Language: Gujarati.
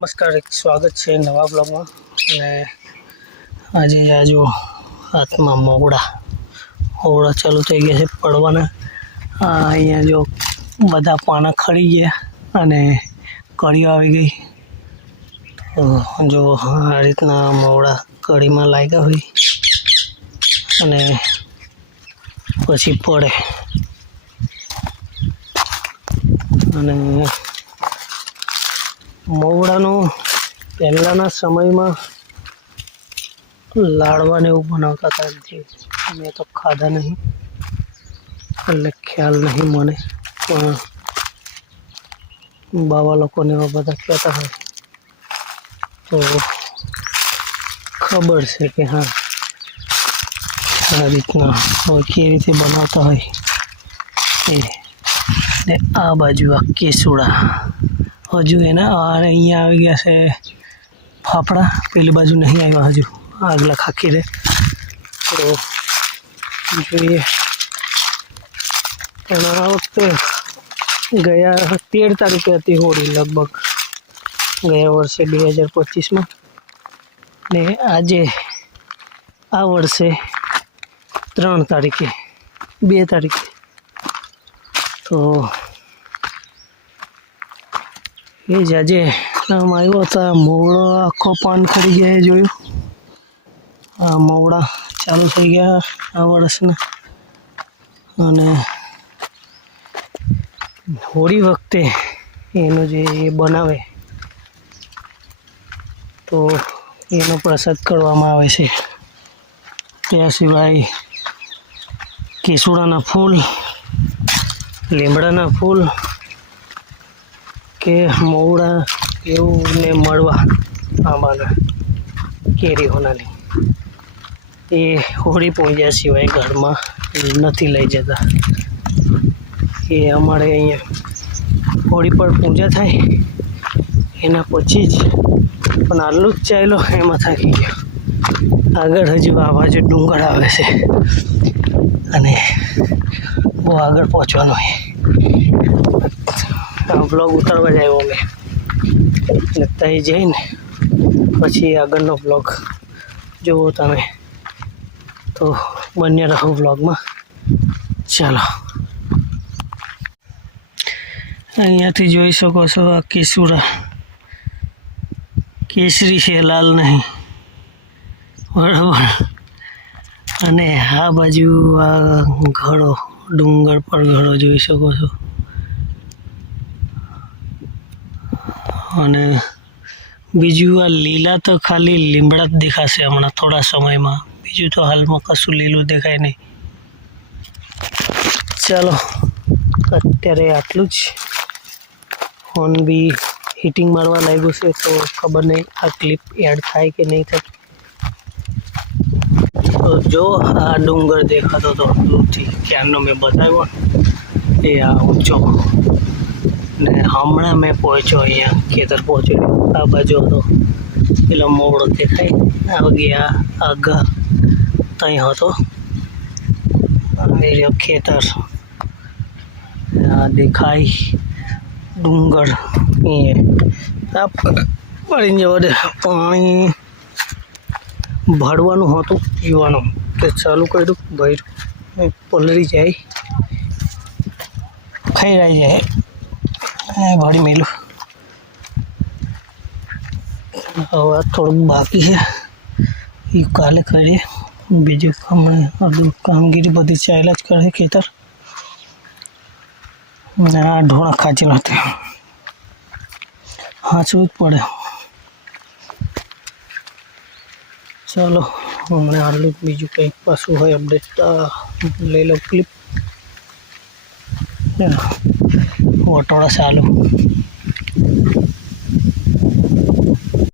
નમસ્કાર, એક સ્વાગત છે નવા બ્લોગમાં. અને આજે આ જો હાથમાં મોવડા ચાલુ થઈ ગયા છે પડવાના. અહીંયા જો બધા પાના ખરી ગયા અને કળીઓ આવી ગઈ. તો જો આ રીતના મોવડા કળીમાં લાગ્યા હોય અને પછી પડે. અને મોવડાનું પહેલાંના સમયમાં લાડવાને એવું બનાવતા હતા. મેં તો ખાધા નહીં એટલે ખ્યાલ નહીં મને, પણ બાવા લોકોને એવા બધા કહેતા હોય તો ખબર છે કે હા આ રીતના કેવી રીતે બનાવતા હોય એ. ને આ બાજુ આ કેસુડા હજુ એના અહીંયા આવી ગયા છે ફાફડા, પેલી બાજુ નહીં આવ્યા હજુ, આગલા ખાખી રે. તો જોઈએ. પણ આ વખતે ગયા 13 તારીખે હતી હોળી, લગભગ ગયા વર્ષે 2025માં, ને આજે આ વર્ષે 3 તારીખે 2 તારીખે. તો એ જ આજે આમ આવ્યો હતા. મોવડો આખો પાન ખરી ગયા, જોયું. આ મોવડા ચાલુ થઈ ગયા આ વર્ષના. અને હોળી વખતે એનો જે એ બનાવે તો એનો પ્રસાદ કરવામાં આવે છે. ત્યાં સિવાય કેસુડાના ફૂલ, લીમડાના ફૂલ કે મોવડા એવું ને મળવા આંબાના કેરીઓના એ હોળી પૂજ્યા સિવાય ઘરમાં નથી લઈ જતા. એ અમારે અહીંયા હોળી પર પૂજા થાય એના પછી જ, પણ આટલું જ ચાલ્યો એમાં થાકી ગયો. આગળ હજુ આ બાજુ ડુંગર આવે છે અને બહુ આગળ પહોંચવાનું હોય. આ બ્લોગ ઉતારવા જ આવ્યો મેં, એટલે ત્યાં જઈને પછી આગળનો બ્લોગ જુઓ તમે. તો બન્યા રહો બ્લોગમાં. ચાલો, અહીંયાથી જોઈ શકો છો આ કેસુડા કેસરી છે, લાલ નહીં, બરાબર. અને આ બાજુ આ ઘડો, ડુંગર પર ઘડો જોઈ શકો છો. અને બીજું આ લીલા તો ખાલી લીમડા જ દેખાશે હમણાં થોડા સમયમાં, બીજું તો હાલમાં કશું લીલું દેખાય નહીં. ચાલો, અત્યારે આટલું જ. ફોન બી હીટિંગ મારવા લાગ્યું છે, તો ખબર નહીં આ ક્લિપ એડ થાય કે નહીં થાય. તો જો આ ડુંગર દેખાતો હતો દૂરથી, ક્યારનો મેં બતાવ્યો એ આ ઊંચો. ને હમણાં મેં પહોંચ્યો અહીંયા, ખેતર પહોંચ્યો. આ બાજુ હતો પેલો મોવડો દેખાય, આ ગયા આગળ ત્યાં હતો અને ખેતર આ દેખાય, ડુંગર. આ પડીને જવા દે. પાણી ભરવાનું હતું પીવાનું, તે ચાલુ કર્યું, ભર્યું, પલળી જાય, ખાઈ જાય, ભરી મેલું. હવે થોડુંક બાકી છે, એ કાલે કરીએ. બીજું હમણાં કામગીરી બધી ચાલ્યા જ કરે ખેતર. આ ઢોળા ખાંચેલા હતા, હાંચવું જ પડે. ચાલો, હમણાં આટલું. બીજું કંઈક પાછું હોય અપડેટ લઈ લો ક્લિપ. વટોળા ચાલુ.